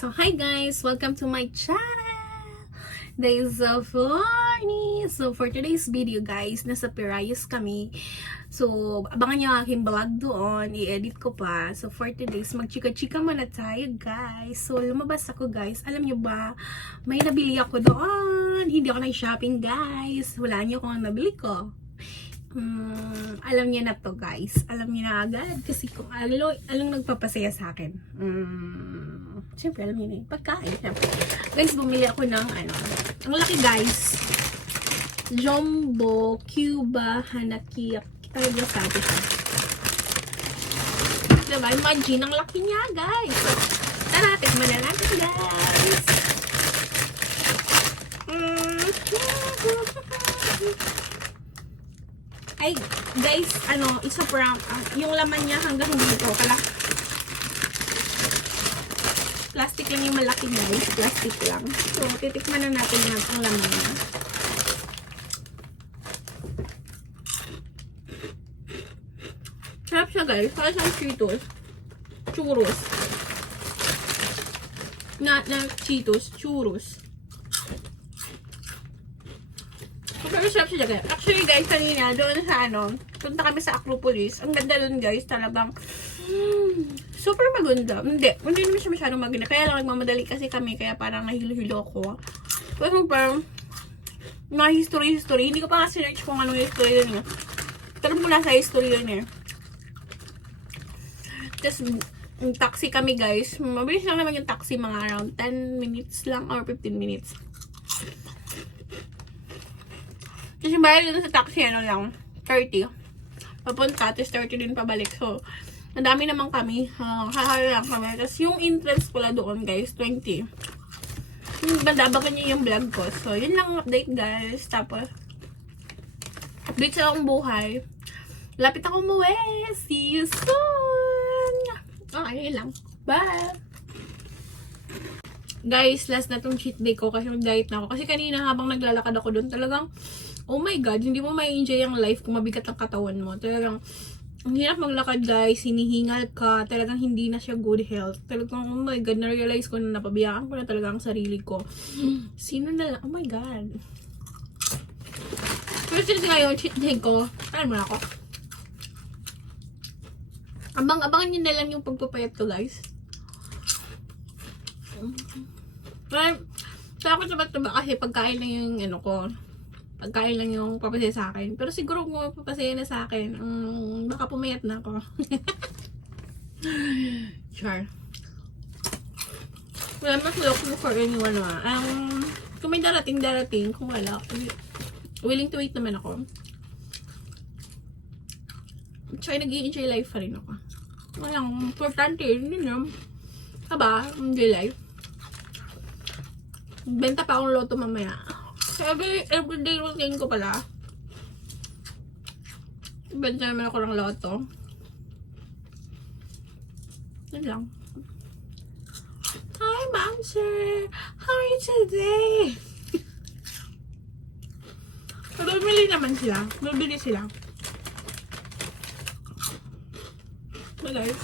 So, hi guys! Welcome to my channel! Days of Lorny! So, for today's video guys, nasa Pirayos kami. So, abangan nyo aking vlog doon. I-edit ko pa. So, for today's, magchika-chika muna tayo guys. So, lumabas ako guys. Alam nyo ba, may nabili ako doon. Hindi ako nag-shopping guys. Wala nyo kung ang nabili ko. Alam niya na to guys. Alam niya na agad. Kasi kung anong nagpapasaya sa akin. Siyempre, alam niyo na yung pagkain. Siyempre. Guys, bumili ako ng ano. Ang laki guys. Jumbo Cuba Hanaki. Talaga sabi ko. Diba? Imagine, ang laki niya guys. So, tara, tikman na natin guys. Ay, guys, ano, isa parang, yung laman niya hanggang dito. Plastic lang yung malaki guys. Plastic lang. So, titikman na natin ang laman niya. Sarap siya guys. Para siyang Cheetos. Churros. Na Cheetos. Churros. Pero sarap siya guys. Actually guys, kanina doon sa ano, punta kami sa Acropolis. Ang ganda doon guys. Talagang super maganda. Hindi naman siya masyadong maganda. Kaya lang nagmamadali kasi kami. Kaya parang nahilo-hilo ako. Pero parang mga history. Hindi ko pa nga sinerch kung anong history yun eh. Pero mula sa history yun eh. Tapos taxi kami guys. Mabilis lang naman yung taxi. Mga around 10 minutes lang or 15 minutes. Kasi bayad dito sa taxi, ano lang, 30. Papunta, tapos 30 din pabalik. So, ang dami naman kami. Hahara lang kami. Tapos yung entrance pala doon, guys, 20. Bandabagan niyo yung vlog ko. So, yun lang update, guys. Tapos, update sa akong buhay. Lapit ako umuwi. See you soon! Okay lang. Bye! Guys, last na tong cheat day ko kasi mag-diet na ako. Kasi kanina habang naglalakad ako doon, talagang oh my god, hindi mo ma-enjoy ang life kung mabigat ang katawan mo. Talagang, ang hirap maglakad guys, hinihingal ka, talagang hindi na siya good health. Talagang, oh my god, na-realize ko na napabiyaan ko na talaga ang sarili ko. Sino na lang? Oh my god. Pero since ngayon, cheat day ko, ano mo na ako? Abangan nyo na lang yung pagpapayat ko guys. Pero, takot naman ito ba kasi pagkain lang yung ano ko. Pagkain lang yung papasaya sa akin. Pero siguro kung papasaya na sa akin, baka pumayat na ako. Char. Wala mas looking for anyone naman. Kung may darating, kung wala, willing to wait naman ako. Tsaka nag-i-enjoy life pa rin ako. Walang importante, yun yun. Aba, enjoy life. Benta pa akong loto mamaya. Everyday routine ko pala. Benta naman ako ng loto. Yun lang. Hi, Mom Sir! How are you today? Bumili naman sila. Bumili sila. Bye guys.